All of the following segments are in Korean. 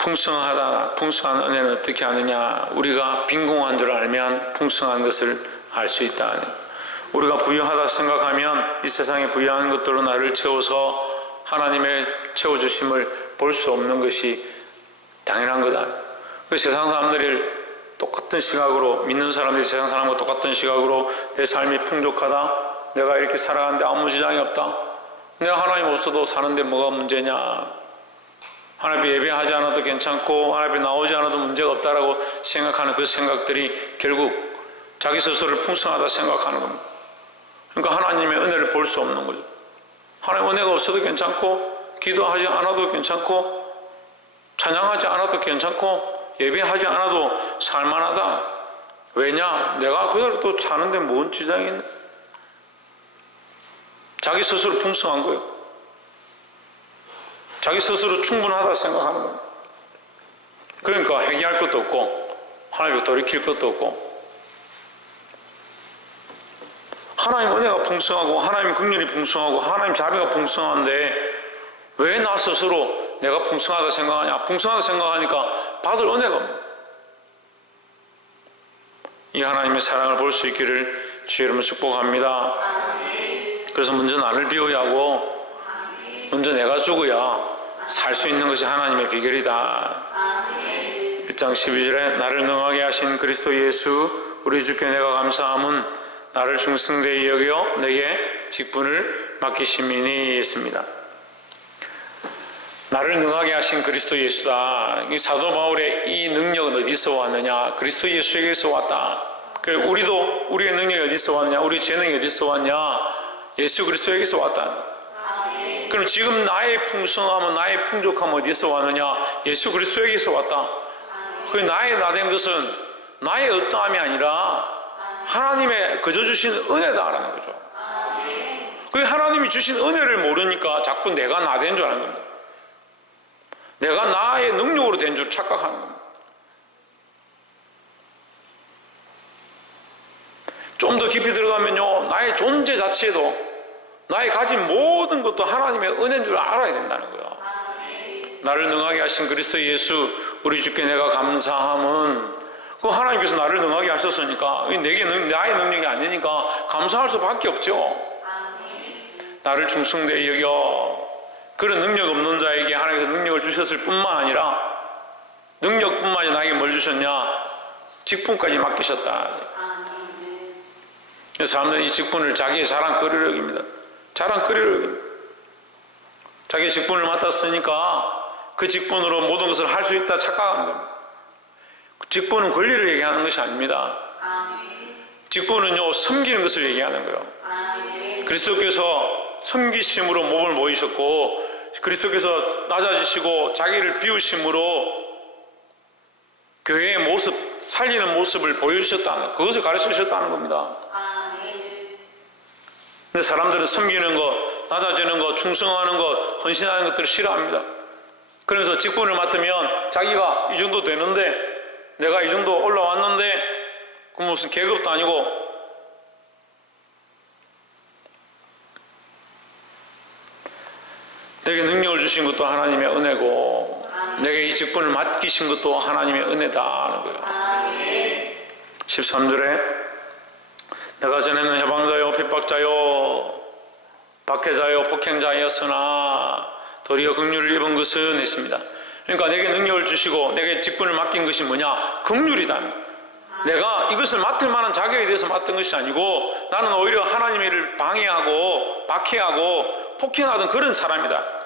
풍성한 은혜는 어떻게 하느냐? 우리가 빈궁한 줄 알면 풍성한 것을 알 수 있다. 우리가 부유하다 생각하면 이 세상에 부유한 것들로 나를 채워서 하나님의 채워주심을 볼 수 없는 것이 당연한 거다. 그 세상 사람들이 똑같은 시각으로, 믿는 사람들이 세상 사람과 똑같은 시각으로 내 삶이 풍족하다, 내가 이렇게 살아가는데 아무 지장이 없다, 내가 하나님 없어도 사는데 뭐가 문제냐, 하나님 예배하지 않아도 괜찮고 하나님 나오지 않아도 문제가 없다라고 생각하는 그 생각들이 결국 자기 스스로를 풍성하다 생각하는 겁니다. 그러니까 하나님의 은혜를 볼 수 없는 거죠. 하나님 은혜가 없어도 괜찮고, 기도하지 않아도 괜찮고, 찬양하지 않아도 괜찮고, 예배하지 않아도 살만하다. 왜냐? 내가 그대로 또 사는데 뭔 지장이 있나? 자기 스스로 풍성한 거예요. 자기 스스로 충분하다 생각하는 거예요. 그러니까 회개할 것도 없고 하나님을 돌이킬 것도 없고, 하나님 은혜가 풍성하고 하나님 긍휼이 풍성하고 하나님 자비가 풍성한데 왜 나 스스로 내가 풍성하다 생각하냐? 풍성하다 생각하니까 받을 은혜가 없네. 이 하나님의 사랑을 볼 수 있기를 주의 이름으로 축복합니다. 그래서 먼저 나를 비워야 하고 먼저 내가 죽어야 살 수 있는 것이 하나님의 비결이다. 1장 12절에 나를 능하게 하신 그리스도 예수 우리 주께 내가 감사함은 나를 중승되이 여겨 내게 직분을 맡기심이니 했습니다. 나를 능하게 하신 그리스도 예수다. 이 사도 바울의 이 능력은 어디서 왔느냐? 그리스도 예수에게서 왔다. 우리도 우리의 능력이 어디서 왔냐? 우리의 재능이 어디서 왔냐? 예수 그리스도에게서 왔다. 그럼 지금 나의 풍성함은, 나의 풍족함은 어디서 왔느냐? 예수 그리스도에게서 왔다. 그 나의 나된 것은 나의 어떠함이 아니라 하나님의 그저 주신 은혜다라는 거죠. 그 하나님이 주신 은혜를 모르니까 자꾸 내가 나된 줄 아는 겁니다. 내가 나의 능력으로 된 줄 착각하는 겁니다. 좀 더 깊이 들어가면요, 나의 존재 자체도, 나의 가진 모든 것도 하나님의 은혜인 줄 알아야 된다는 거예요. 나를 능하게 하신 그리스도 예수 우리 주께 내가 감사함은, 그 하나님께서 나를 능하게 하셨으니까 나의 능력이 아니니까 감사할 수밖에 없죠. 나를 충성되이 여겨. 그런 능력 없는 자에게 하나님께서 능력을 주셨을 뿐만 아니라, 능력뿐만 아니라 나에게 뭘 주셨냐? 직분까지 맡기셨다. 그래서 사람들은 이 직분을 자기의 자랑거리로 여깁니다. 자랑거리로 여깁니다. 자기의 직분을 맡았으니까 그 직분으로 모든 것을 할 수 있다 착각하는 겁니다. 직분은 권리를 얘기하는 것이 아닙니다. 직분은요, 섬기는 것을 얘기하는 거예요. 그리스도께서 섬기심으로 몸을 모이셨고, 그리스도께서 낮아지시고 자기를 비우심으로 교회의 모습, 살리는 모습을 보여주셨다는, 그것을 가르치셨다는 겁니다. 근데 사람들은 섬기는 것, 낮아지는 것, 충성하는 것, 헌신하는 것들을 싫어합니다. 그래서 직분을 맡으면 자기가 이 정도 되는데, 내가 이 정도 올라왔는데 그 무슨 계급도 아니고, 내게 능력을 주신 것도 하나님의 은혜고 내게 이 직분을 맡기신 것도 하나님의 은혜다 하는 거예요. 13절에 내가 전에는 해방자요 핍박자요 박해자요 폭행자였으나 도리어 긍휼을 입은 것은 했습니다. 그러니까 내게 능력을 주시고 내게 직분을 맡긴 것이 뭐냐? 긍휼이다. 내가 이것을 맡을 만한 자격에 대해서 맡은 것이 아니고 나는 오히려 하나님의 일을 방해하고 박해하고 폭행하던 그런 사람이다.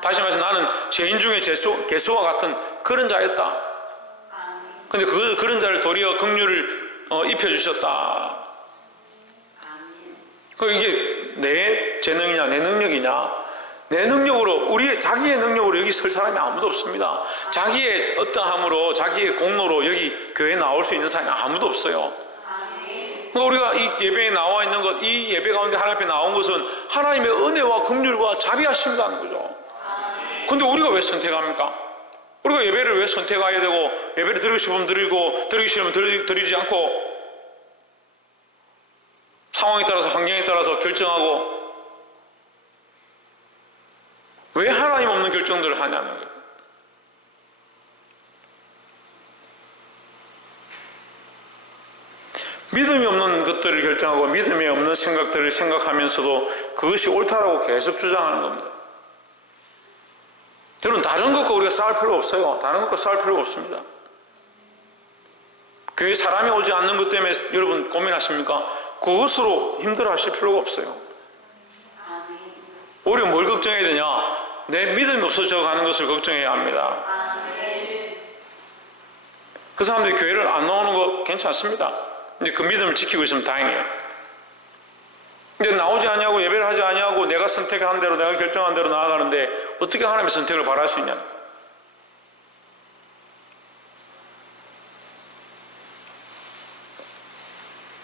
다시 말해서 나는 죄인 중에 개수와 같은 그런 자였다. 근데 그런 자를 도리어 긍휼을 입혀주셨다. 이게 내 재능이냐 내 능력이냐? 내 능력으로, 자기의 능력으로 여기 설 사람이 아무도 없습니다. 자기의 어떠함으로, 자기의 공로로 여기 교회에 나올 수 있는 사람이 아무도 없어요. 그러니까 우리가 이 예배에 나와 있는 것, 이 예배 가운데 하나님 앞에 나온 것은 하나님의 은혜와 긍휼과 자비하심이라는 거죠. 근데 우리가 왜 선택합니까? 우리가 예배를 왜 선택해야 되고, 예배를 드리고 싶으면 드리고, 드리기 싫으면 드리지 않고, 상황에 따라서, 환경에 따라서 결정하고, 왜 하나님 없는 결정들을 하냐는 거예요. 믿음이 없는 것들을 결정하고 믿음이 없는 생각들을 생각하면서도 그것이 옳다라고 계속 주장하는 겁니다. 여러분, 다른 것과 우리가 싸울 필요 없어요. 다른 것과 싸울 필요가 없습니다. 교회에 사람이 오지 않는 것 때문에 여러분 고민하십니까? 그것으로 힘들어 하실 필요가 없어요. 오히려 뭘 걱정해야 되냐? 내 믿음이 없어져 가는 것을 걱정해야 합니다. 그 사람들이 교회를 안 나오는 거 괜찮습니다. 근데 그 믿음을 지키고 있으면 다행이에요. 근데 나오지 않냐고, 예배를 하지 않냐고, 내가 선택한 대로, 내가 결정한 대로 나아가는데 어떻게 하나님의 선택을 바랄 수 있냐?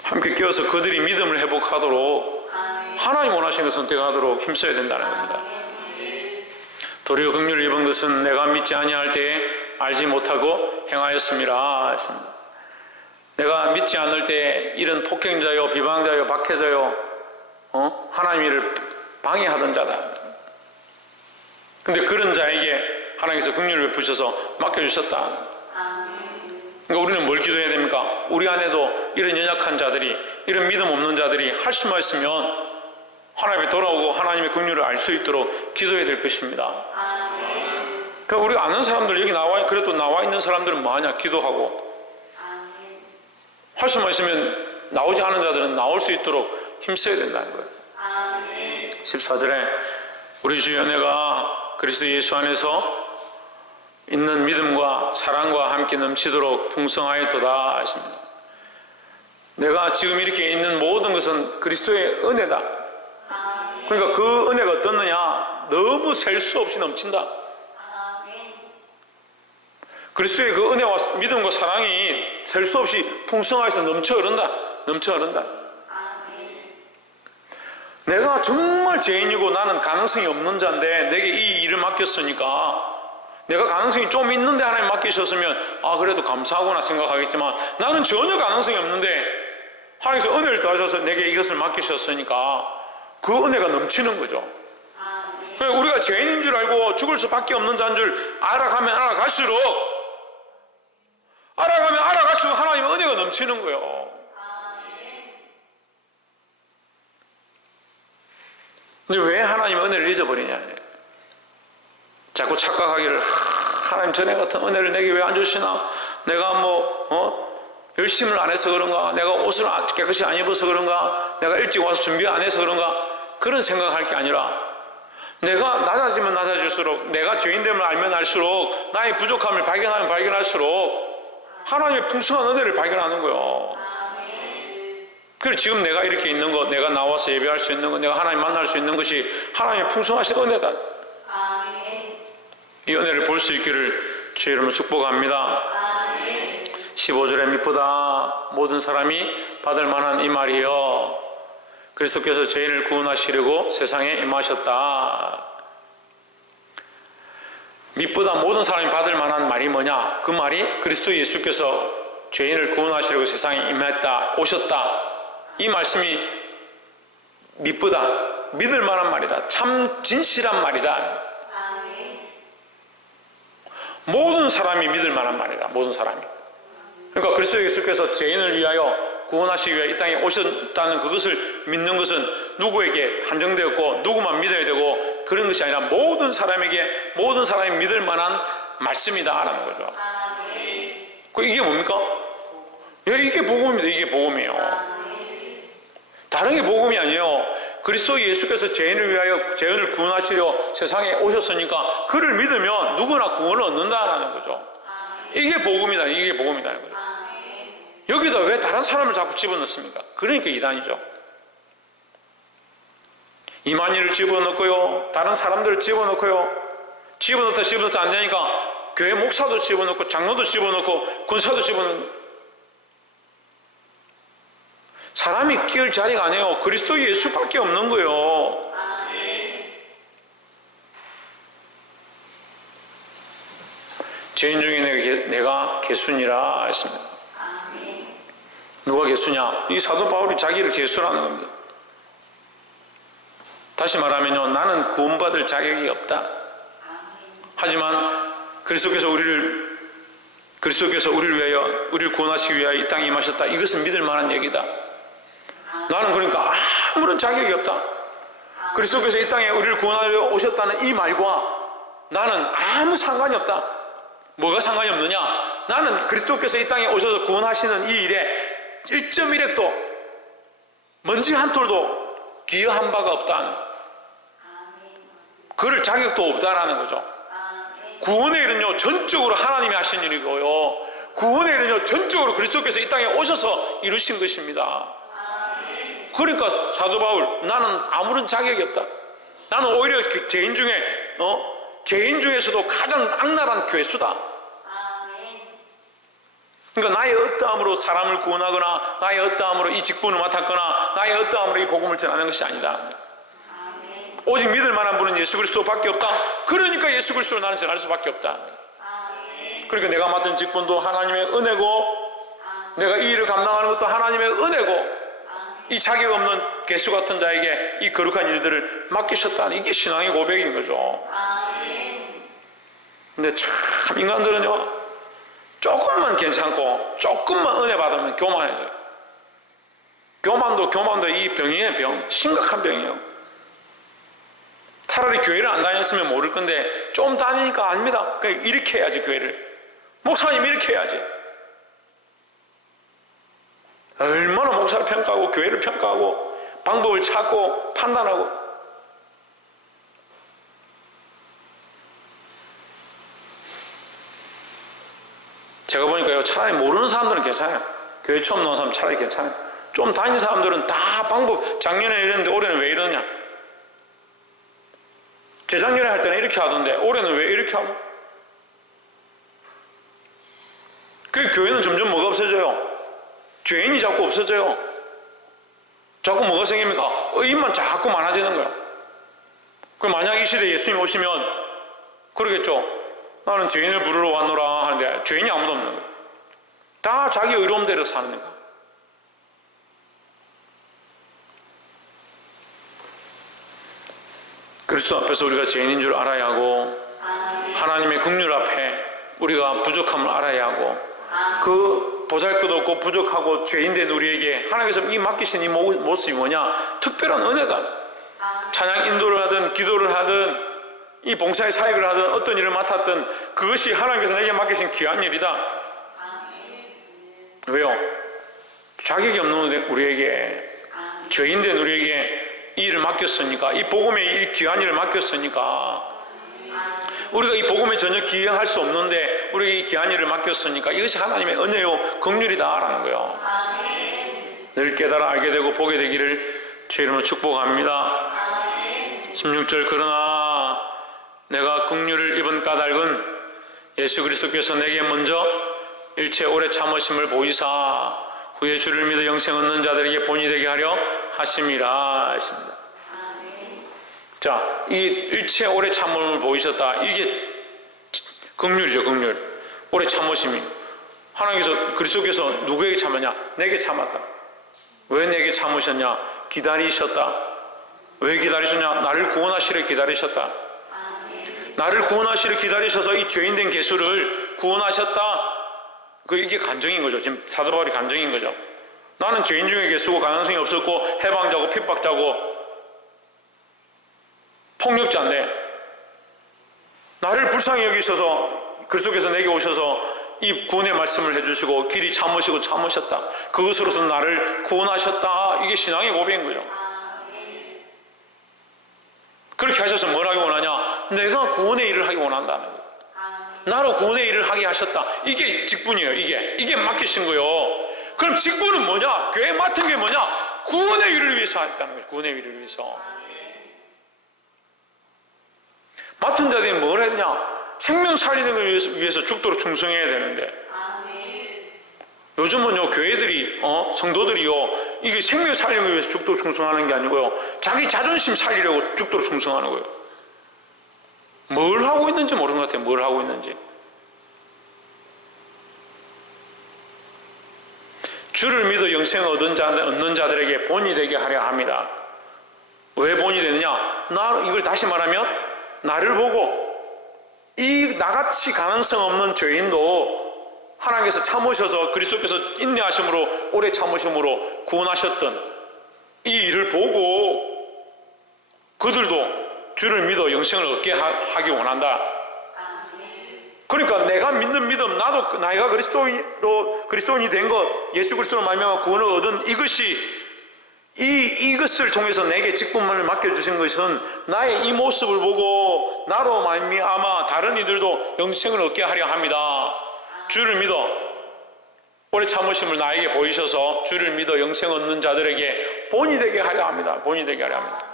함께 끼어서 그들이 믿음을 회복하도록 하나님 원하시는 것 선택하도록 힘써야 된다는 겁니다. 도리어 긍휼을 입은 것은 내가 믿지 아니할 때에 알지 못하고 행하였음이라 했습니다. 내가 믿지 않을 때 이런 폭행자요, 비방자요, 박해자요, 하나님 일을 방해하던 자다. 근데 그런 자에게 하나님께서 긍휼을 베푸셔서 맡겨주셨다. 그러니까 우리는 뭘 기도해야 됩니까? 우리 안에도 이런 연약한 자들이, 이런 믿음 없는 자들이 할 수만 있으면 하나님이 돌아오고 하나님의 긍휼을 알 수 있도록 기도해야 될 것입니다. 그러니까 우리가 아는 사람들, 여기 그래도 나와 있는 사람들은 뭐하냐? 기도하고. 할 수만 있으면 나오지 않은 자들은 나올 수 있도록 힘써야 된다는 거예요. 14절에 우리 주 연애가 그리스도 예수 안에서 있는 믿음과 사랑과 함께 넘치도록 풍성하였도다 하십니다. 내가 지금 이렇게 있는 모든 것은 그리스도의 은혜다. 그러니까 그 은혜가 어떻느냐? 너무 셀 수 없이 넘친다. 그리스도의 그 은혜와 믿음과 사랑이 셀 수 없이 풍성하여서 넘쳐 흐른다. 넘쳐 흐른다. 내가 정말 죄인이고 나는 가능성이 없는 자인데 내게 이 일을 맡겼으니까, 내가 가능성이 좀 있는데 하나님 맡기셨으면 그래도 감사하구나 생각하겠지만, 나는 전혀 가능성이 없는데 하나님께서 은혜를 더하셔서 내게 이것을 맡기셨으니까 그 은혜가 넘치는 거죠. 그러니까 우리가 죄인인 줄 알고 죽을 수밖에 없는 자인 줄 알아가면 알아갈수록 하나님의 은혜가 넘치는 거예요. 근데 왜 하나님의 은혜를 잊어버리냐? 자꾸 착각하기를, 하나님 전에 같은 은혜를 내게 왜 안 주시나? 내가 열심을 안 해서 그런가? 내가 옷을 깨끗이 안 입어서 그런가? 내가 일찍 와서 준비 안 해서 그런가? 그런 생각할 게 아니라, 내가 낮아지면 낮아질수록, 내가 죄인됨을 알면 알수록, 나의 부족함을 발견하면 발견할수록 하나님의 풍성한 은혜를 발견하는 거예요. 그래서 지금 내가 이렇게 있는 것, 내가 나와서 예배할 수 있는 것, 내가 하나님 만날 수 있는 것이 하나님의 풍성하신 은혜다. 이 은혜를 볼 수 있기를 주의 이름으로 축복합니다. 15절에 밑보다 모든 사람이 받을 만한 이 말이여, 그리스도께서 죄인을 구원하시려고 세상에 임하셨다. 밑보다 모든 사람이 받을 만한 말이 뭐냐? 그 말이 그리스도 예수께서 죄인을 구원하시려고 세상에 임했다, 오셨다. 이 말씀이 밑보다 믿을 만한 말이다. 참 진실한 말이다. 모든 사람이 믿을 만한 말이다. 모든 사람이. 그러니까 그리스도 예수께서 죄인을 위하여 구원하시기 위해 이 땅에 오셨다는 그것을 믿는 것은 누구에게 한정되었고 누구만 믿어야 되고 그런 것이 아니라 모든 사람에게, 모든 사람이 믿을 만한 말씀이다 라는 거죠. 이게 뭡니까? 이게 복음입니다. 이게 복음이에요. 다른 게 복음이 아니에요. 그리스도 예수께서 죄인을 위하여, 죄인을 구원하시려 세상에 오셨으니까 그를 믿으면 누구나 구원을 얻는다라는 거죠. 이게 복음이다. 이게 복음이라는 거죠. 여기다 왜 다른 사람을 자꾸 집어넣습니까? 그러니까 이단이죠. 이만희를 집어넣고요, 다른 사람들을 집어넣고요, 집어넣다 안 되니까 교회 목사도 집어넣고 장로도 집어넣고 군사도 집어넣고. 사람이 끼울 자리가 아니에요. 그리스도 예수밖에 없는 거예요. 죄인 중에 내가 개수니라 했습니다. 누가 개수냐? 이 사도 바울이 자기를 개수라는 겁니다. 다시 말하면요, 나는 구원받을 자격이 없다. 하지만 그리스도께서 우리를 그리스도께서 우리를 위하여, 우리를 구원하시기 위하여 이 땅에 임하셨다. 이것은 믿을 만한 얘기다. 나는 그러니까 아무런 자격이 없다. 그리스도께서 이 땅에 우리를 구원하려 오셨다는 이 말과 나는 아무 상관이 없다. 뭐가 상관이 없느냐? 나는 그리스도께서 이 땅에 오셔서 구원하시는 이 일에 1.1핵도 먼지 한 톨도 기여한 바가 없다. 그럴 자격도 없다라는 거죠. 구원의 일은요 전적으로 하나님이 하신 일이고요, 구원의 일은요 전적으로 그리스도께서 이 땅에 오셔서 이루신 것입니다. 그러니까 사도 바울, 나는 아무런 자격이 없다. 나는 오히려 죄인 중에서도 가장 악랄한 괴수다. 그러니까 나의 어떠함으로 사람을 구원하거나 나의 어떠함으로 이 직분을 맡았거나 나의 어떠함으로 이 복음을 전하는 것이 아니다. 오직 믿을 만한 분은 예수 그리스도밖에 없다. 그러니까 예수 그리스도를 나는 전할 수밖에 없다. 그러니까 내가 맡은 직분도 하나님의 은혜고, 내가 이 일을 감당하는 것도 하나님의 은혜고, 이 자격 없는 괴수 같은 자에게 이 거룩한 일들을 맡기셨다는, 이게 신앙의 고백인 거죠. 근데 참 인간들은요 조금만 괜찮고 조금만 은혜 받으면 교만해져요. 교만도 이 병이에요. 병, 심각한 병이에요. 차라리 교회를 안 다녔으면 모를 건데 좀 다니니까 압니다. 그러니까 이렇게 해야지. 교회를, 목사님 이렇게 해야지. 얼마나 목사를 평가하고 교회를 평가하고 방법을 찾고 판단하고. 제가 보니까요 차라리 모르는 사람들은 괜찮아요. 교회 처음 나온 사람 차라리 괜찮아요. 좀 다닌 사람들은 다 방법, 작년에 이랬는데 올해는 왜 이러냐, 재작년에 할 때는 이렇게 하던데 올해는 왜 이렇게 하고. 그 교회는 점점 뭐가 없어져요? 죄인이 자꾸 없어져요. 자꾸 뭐가 생깁니까? 의인만 자꾸 많아지는 거예요. 그럼 만약 이 시대에 예수님 오시면 그러겠죠. 나는 죄인을 부르러 왔노라 하는데 죄인이 아무도 없는 거예요. 다 자기 의로움대로 사는 거예요. 그리스도 앞에서 우리가 죄인인 줄 알아야 하고, 하나님의 긍휼 앞에 우리가 부족함을 알아야 하고, 그 보잘것없고 부족하고 죄인된 우리에게 하나님께서 이 맡기신 이 모습이 뭐냐? 특별한 은혜다. 찬양 인도를 하든 기도를 하든 이 봉사의 사역을 하든 어떤 일을 맡았든 그것이 하나님께서 내게 맡기신 귀한 일이다. 왜요? 자격이 없는 우리에게, 죄인된 우리에게 이 일을 맡겼으니까, 이 복음의 이 귀한 일을 맡겼으니까, 우리가 이 복음에 전혀 기여할 수 없는데 우리에게 이 귀한 일을 맡겼으니까 이것이 하나님의 은혜요 긍휼이다라는 거예요. 늘 깨달아 알게 되고 보게 되기를 주의 이름으로 축복합니다. 16절, 그러나 내가 긍휼을 입은 까닭은 예수 그리스도께서 내게 먼저 일체 오래 참으심을 보이사 후에 주를 믿어 영생 얻는 자들에게 본이 되게 하려 하심이라 하십니다. 자, 이 일체 오래 참음을 보이셨다. 이게 긍휼이죠. 긍휼, 오래 참으심이. 하나님께서, 그리스도께서 누구에게 참았냐? 내게 참았다. 왜 내게 참으셨냐? 기다리셨다. 왜 기다리셨냐? 나를 구원하시려 기다리셨다. 나를 구원하시려 기다리셔서 이 죄인된 괴수를 구원하셨다. 이게 간증인 거죠. 지금 사도 바울이 간증인 거죠. 나는 죄인 중에 괴수고 가능성이 없었고 해방자고 핍박자고 폭력자인데 나를 불쌍히 여기셔서 그리스도께서 내게 오셔서 이 구원의 말씀을 해주시고 길이 참으시고 참으셨다. 그것으로서 나를 구원하셨다. 이게 신앙의 고백인 거죠. 그렇게 하셔서 뭘 하기 원하냐? 내가 구원의 일을 하기 원한다는 거예요. 나로 구원의 일을 하게 하셨다. 이게 직분이에요. 이게 맡기신 거예요. 그럼 직분은 뭐냐? 교회 맡은 게 뭐냐? 구원의 일을 위해서 했다는 거예요. 구원의 일을 위해서. 맡은 자들이 뭘 해야 되냐? 생명 살리는 걸 위해서 죽도록 충성해야 되는데 요즘은요 교회들이 성도들이요 이게 생명 살리는 걸 위해서 죽도록 충성하는 게 아니고요 자기 자존심 살리려고 죽도록 충성하는 거예요. 뭘 하고 있는지 모르는 것 같아요. 뭘 하고 있는지. 주를 믿어 영생 얻는 자들에게 본이 되게 하려 합니다. 왜 본이 되느냐? 이걸 다시 말하면 나를 보고 이 나같이 가능성 없는 죄인도 하나님께서 참으셔서 그리스도께서 인내하심으로 오래 참으심으로 구원하셨던 이 일을 보고 그들도 주를 믿어 영생을 얻게 하기 원한다. 그러니까 내가 믿는 믿음, 나도 나이가 그리스도인이 된 것, 예수 그리스도로 말미암아 구원을 얻은 이것이 이것을 통해서 내게 직분을 맡겨주신 것은 나의 이 모습을 보고 나로 말미암아 다른 이들도 영생을 얻게 하려 합니다. 주를 믿어 오래 참으심을 나에게 보이셔서 주를 믿어 영생 얻는 자들에게 본이 되게 하려 합니다. 본이 되게 하려 합니다.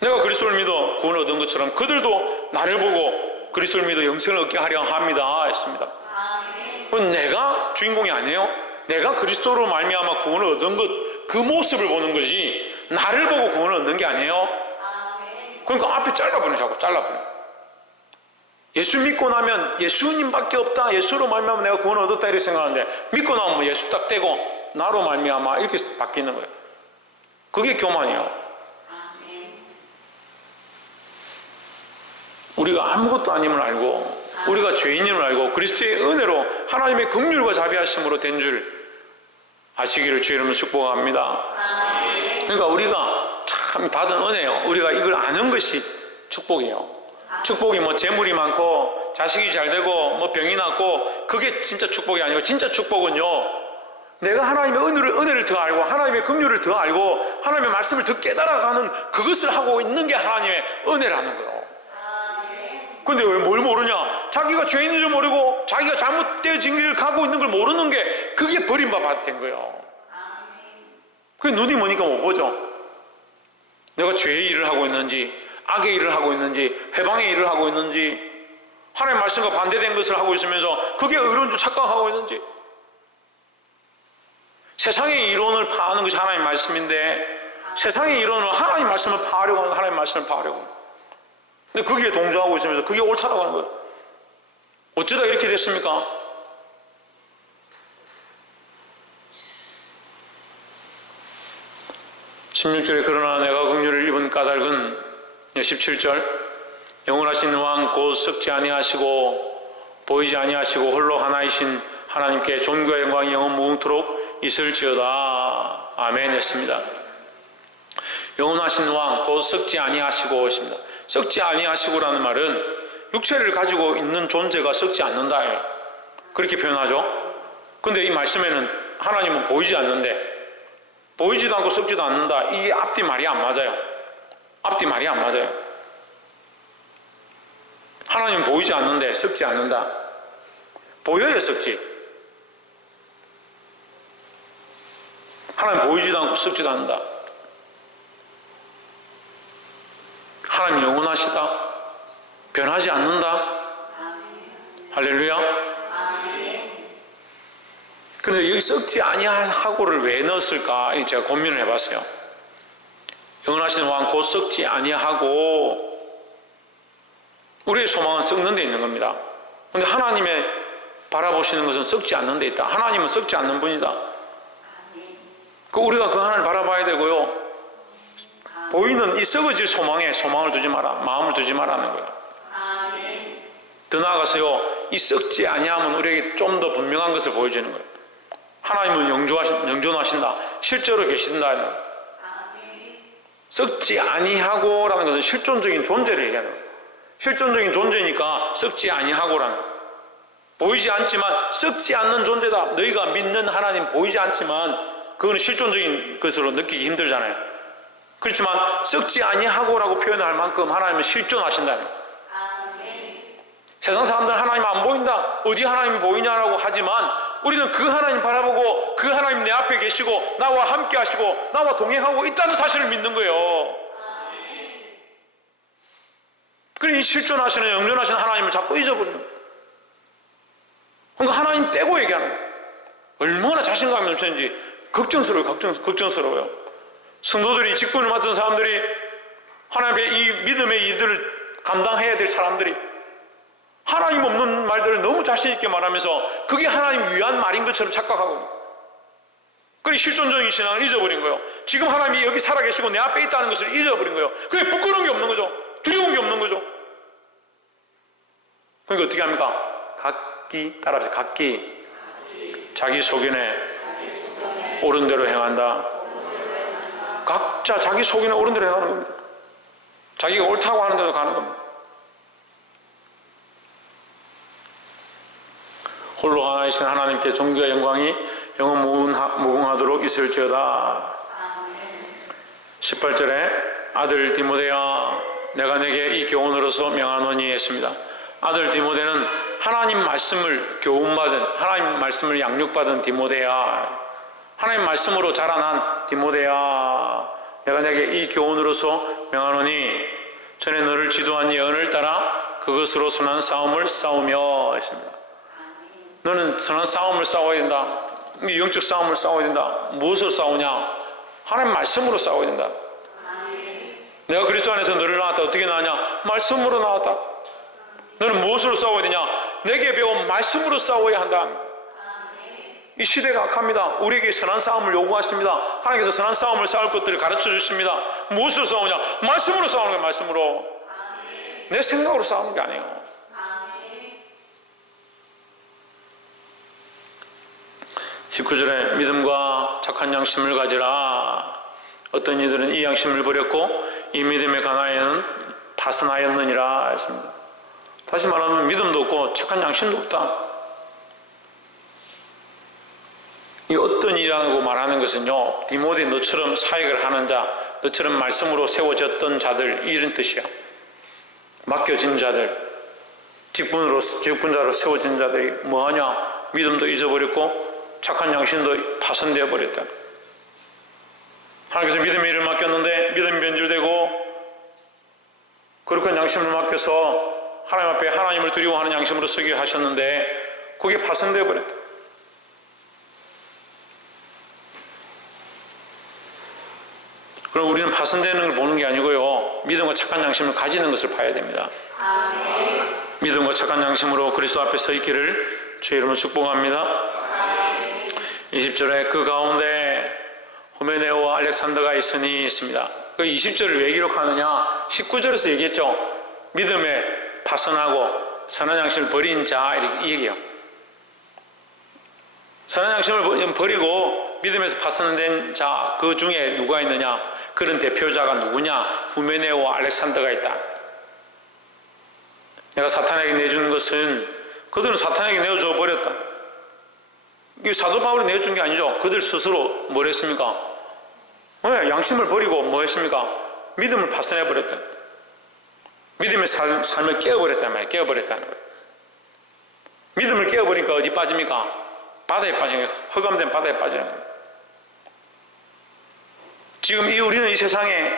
내가 그리스도를 믿어 구원을 얻은 것처럼 그들도 나를 보고 그리스도를 믿어 영생을 얻게 하려 합니다 했습니다. 그럼 내가 주인공이 아니에요. 내가 그리스도로 말미암아 구원을 얻은 것 그 모습을 보는 것이 나를 보고 구원을 얻는 게 아니에요. 그러니까 앞에 잘라버려. 자꾸 잘라버려. 예수 믿고 나면 예수님밖에 없다, 예수로 말미암아 내가 구원을 얻었다 이렇게 생각하는데 믿고 나면 예수 딱 떼고 나로 말미암아 이렇게 바뀌는 거예요. 그게 교만이에요. 우리가 아무것도 아님을 알고 우리가 죄인임을 알고 그리스도의 은혜로 하나님의 긍휼과 자비하심으로 된 줄 아시기를 주의 이름으로 축복합니다. 그러니까 우리가 참 받은 은혜요, 우리가 이걸 아는 것이 축복이에요. 축복이 뭐 재물이 많고 자식이 잘 되고 뭐 병이 낫고 그게 진짜 축복이 아니고, 진짜 축복은요 내가 하나님의 은혜를 더 알고 하나님의 긍휼을 더 알고 하나님의 말씀을 더 깨달아가는 그것을 하고 있는 게 하나님의 은혜라는 거예요. 근데 왜 뭘 모르냐? 자기가 죄인인 줄 모르고 자기가 잘못된 길을 가고 있는 걸 모르는 게 그게 버림받아 된 거예요. 그게 눈이 머니까 못 보죠. 내가 죄의 일을 하고 있는지 악의 일을 하고 있는지 회방의 일을 하고 있는지 하나님의 말씀과 반대된 것을 하고 있으면서 그게 의로운 줄 착각하고 있는지. 세상의 이론을 파하는 것이 하나님의 말씀인데 세상의 이론을 하나님의 말씀을 파하려고 하는 하나님의 말씀을 파하려고 하는. 근데 거기에 동조하고 있으면서 그게 옳다고 하는 거예요. 어쩌다 이렇게 됐습니까? (16절에) 그러나 내가 긍휼을 입은 까닭은 17절 영원하신 왕 곧 썩지 아니하시고 보이지 아니하시고 홀로 하나이신 하나님께 존귀와 영광이 영원 무궁토록 있을지어다. 아멘 했습니다. 영원하신 왕 곧 썩지 아니하시고 했습니다. 썩지 아니하시고라는 말은 육체를 가지고 있는 존재가 썩지 않는다 그렇게 표현하죠. 근데 이 말씀에는 하나님은 보이지 않는데 보이지도 않고 썩지도 않는다, 이게 앞뒤 말이 안 맞아요. 앞뒤 말이 안 맞아요. 하나님은 보이지 않는데 썩지 않는다. 보여야 썩지. 하나님 보이지도 않고 썩지도 않는다. 하나님 영원하시다. 변하지 않는다. 할렐루야. 그런데 여기 썩지 아니하고를 왜 넣었을까 제가 고민을 해봤어요. 영원하신 왕 곧 썩지 아니하고, 우리의 소망은 썩는 데 있는 겁니다. 그런데 하나님의 바라보시는 것은 썩지 않는 데 있다. 하나님은 썩지 않는 분이다. 우리가 그 하나님을 바라봐야 되고요, 보이는 이 썩어질 소망에 소망을 두지 마라, 마음을 두지 마라는 거예요. 더 나아가서요, 이 썩지 아니함은 우리에게 좀 더 분명한 것을 보여주는 거예요. 하나님은 영존하신다, 실제로 계신다. 썩지 아니하고라는 것은 실존적인 존재를 얘기하는 거예요. 실존적인 존재니까 썩지 아니하고라는 거예요. 보이지 않지만 썩지 않는 존재다. 너희가 믿는 하나님 보이지 않지만 그거는 실존적인 것으로 느끼기 힘들잖아요. 그렇지만 썩지 아니하고라고 표현할 만큼 하나님은 실존하신다는 거예요. 세상 사람들은 하나님 안 보인다, 어디 하나님이 보이냐라고 하지만 우리는 그 하나님 바라보고 그 하나님 내 앞에 계시고 나와 함께 하시고 나와 동행하고 있다는 사실을 믿는 거예요. 그러니 실존하시는 영존하시는 하나님을 자꾸 잊어버리는 거예요. 그러니까 하나님 떼고 얘기하는 거예요. 얼마나 자신감이 넘치는지 걱정스러워요. 성도들이, 직분을 맡은 사람들이, 하나님의 이 믿음의 일들을 감당해야 될 사람들이 하나님 없는 말들을 너무 자신있게 말하면서 그게 하나님 위한 말인 것처럼 착각하고, 그게 실존적인 신앙을 잊어버린 거예요. 지금 하나님이 여기 살아계시고 내 앞에 있다는 것을 잊어버린 거예요. 그게 부끄러운 게 없는 거죠. 두려운 게 없는 거죠. 그러니까 어떻게 합니까? 각기 따라합시다. 각기 자기 소견에 옳은 대로 행한다. 각자 자기 소견에 옳은 대로 행하는 겁니다. 자기가 옳다고 하는 대로 가는 겁니다. 홀로 하나이신 하나님께 존귀와 영광이 영원 무궁하도록 있을지어다. 18절에 아들 디모데야 내가 내게 이 교훈으로서 명하노니 했습니다. 아들 디모데는 하나님 말씀을 교훈받은, 하나님 말씀을 양육받은 디모데야, 하나님 말씀으로 자라난 디모데야, 내가 내게 이 교훈으로서 명하노니 전에 너를 지도한 예언을 따라 그것으로 선한 싸움을 싸우며 했습니다. 너는 선한 싸움을 싸워야 된다. 영적 싸움을 싸워야 된다. 무엇으로 싸우냐? 하나님 말씀으로 싸워야 된다. 내가 그리스도 안에서 너를 낳았다. 어떻게 낳았냐? 말씀으로 낳았다. 너는 무엇으로 싸워야 되냐? 내게 배운 말씀으로 싸워야 한다. 이 시대가 악합니다. 우리에게 선한 싸움을 요구하십니다. 하나님께서 선한 싸움을 싸울 것들을 가르쳐 주십니다. 무엇으로 싸우냐? 말씀으로 싸우는 거예요. 말씀으로. 내 생각으로 싸우는 게 아니에요. 19절에 믿음과 착한 양심을 가지라. 어떤 이들은 이 양심을 버렸고 이 믿음의 가나에는 파선하였느니라 했습니다. 다시 말하면 믿음도 없고 착한 양심도 없다. 이 어떤 일이라고 말하는 것은요, 디모데 너처럼 사역을 하는 자, 너처럼 말씀으로 세워졌던 자들, 이런 뜻이야. 맡겨진 자들, 직분자로 세워진 자들이 뭐하냐? 믿음도 잊어버렸고 착한 양심도 파손되어 버렸다. 하나님께서 믿음의 일을 맡겼는데 믿음이 변질되고 거룩한 양심을 맡겨서 하나님 앞에 하나님을 두려워하는 양심으로 서게 하셨는데 그게 파손되어 버렸다. 그럼 우리는 파손되는 걸 보는 게 아니고요, 믿음과 착한 양심을 가지는 것을 봐야 됩니다. 아멘. 믿음과 착한 양심으로 그리스도 앞에 서 있기를 주의 이름으로 축복합니다. 아멘. 20절에 그 가운데 후메네오와 알렉산더가 있으니 있습니다. 그 20절을 왜 기록하느냐? 19절에서 얘기했죠. 믿음에 파선하고 선한 양심을 버린 자, 이렇게 얘기해요. 선한 양심을 버리고 믿음에서 파선된 자, 그 중에 누가 있느냐? 그런 대표자가 누구냐? 후메네오와 알렉산더가 있다. 내가 사탄에게 내주는 것은 그들은 사탄에게 내어줘 버렸다. 이게 사도 바울이 내어준 게 아니죠. 그들 스스로 뭘 했습니까? 양심을 버리고 뭐 했습니까? 믿음을 파손해버렸다. 믿음의 삶을 깨어버렸단 말이에요. 깨어버렸다는 거예요. 믿음을 깨어버리니까 어디 빠집니까? 바다에 빠지는 거예요. 흑암된 바다에 빠지는 거예요. 지금 우리는 이 세상에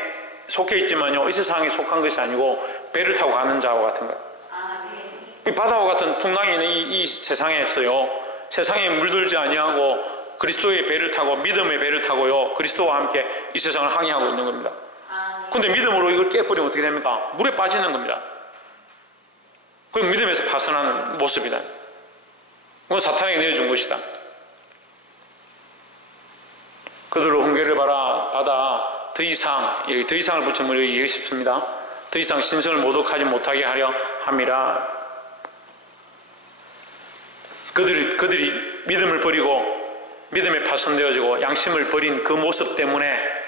속해 있지만요, 이 세상에 속한 것이 아니고 배를 타고 가는 자와 같은 거예요. 이 바다와 같은 풍랑이 있는 이 세상에서요, 세상에 물들지 아니하고 그리스도의 배를 타고 믿음의 배를 타고요, 그리스도와 함께 이 세상을 항해하고 있는 겁니다. 그런데 믿음으로 이걸 깨버리면 어떻게 됩니까? 물에 빠지는 겁니다. 그럼 믿음에서 파선하는 모습이다. 그건 사탄에게 내어준 것이다. 그들로 훈계를 받아 더 이상, 여기 더 이상을 붙이면 얘기하기 쉽습니다. 더 이상 신성을 모독하지 못하게 하려 함이라. 그들이 믿음을 버리고 믿음에 파손되어지고 양심을 버린 그 모습 때문에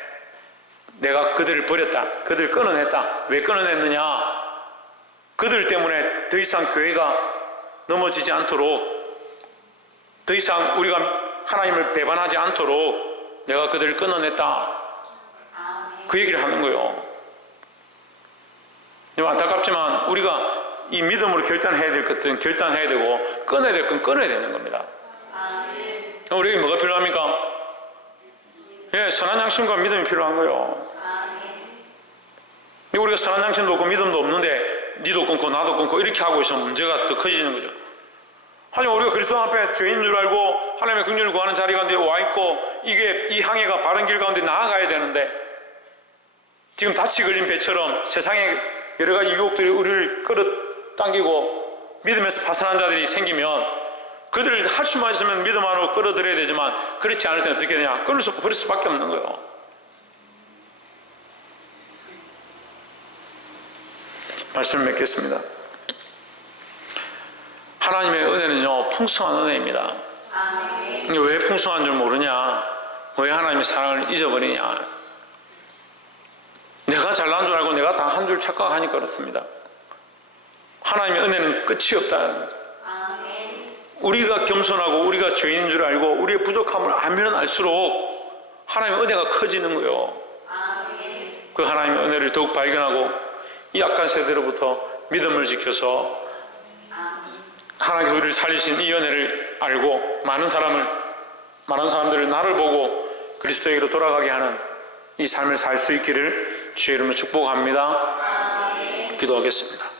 내가 그들을 버렸다. 그들을 끊어냈다. 왜 끊어냈느냐? 그들 때문에 더 이상 교회가 넘어지지 않도록, 더 이상 우리가 하나님을 배반하지 않도록 내가 그들을 끊어냈다. 그 얘기를 하는 거예요. 안타깝지만 우리가 이 믿음으로 결단해야 될 것들은 결단해야 되고 끊어야 될 건 끊어야 되는 겁니다. 우리에게 뭐가 필요합니까? 선한 양심과 믿음이 필요한 거예요. 우리가 선한 양심도 없고 믿음도 없는데 니도 끊고 나도 끊고 이렇게 하고 있으면 문제가 더 커지는 거죠. 하지만 우리가 그리스도 앞에 죄인 줄 알고 하나님의 긍휼을 구하는 자리 가운데 와 있고 이게 이 항해가 바른 길 가운데 나아가야 되는데 지금 닻이 걸린 배처럼 세상에 여러 가지 유혹들이 우리를 끌어당기고 믿음에서 파산한 자들이 생기면 그들을 할 수만 있으면 믿음 안으로 끌어들여야 되지만 그렇지 않을 때는 어떻게 되냐? 끊을 수 없고 버릴 수밖에 없는 거예요. 말씀을 맺겠습니다. 하나님의 은혜는요, 풍성한 은혜입니다. 왜 풍성한 줄 모르냐? 왜 하나님의 사랑을 잊어버리냐? 내가 잘난 줄 알고 내가 다 한 줄 착각하니까 그렇습니다. 하나님의 은혜는 끝이 없다. 우리가 겸손하고 우리가 죄인인 줄 알고 우리의 부족함을 알면 알수록 하나님의 은혜가 커지는 거예요. 그 하나님의 은혜를 더욱 발견하고 이 악한 세대로부터 믿음을 지켜서 하나님께서 우리를 살리신 이 은혜를 알고 많은 사람들을 나를 보고 그리스도에게로 돌아가게 하는 이 삶을 살 수 있기를 주의 이름으로 축복합니다. 기도하겠습니다.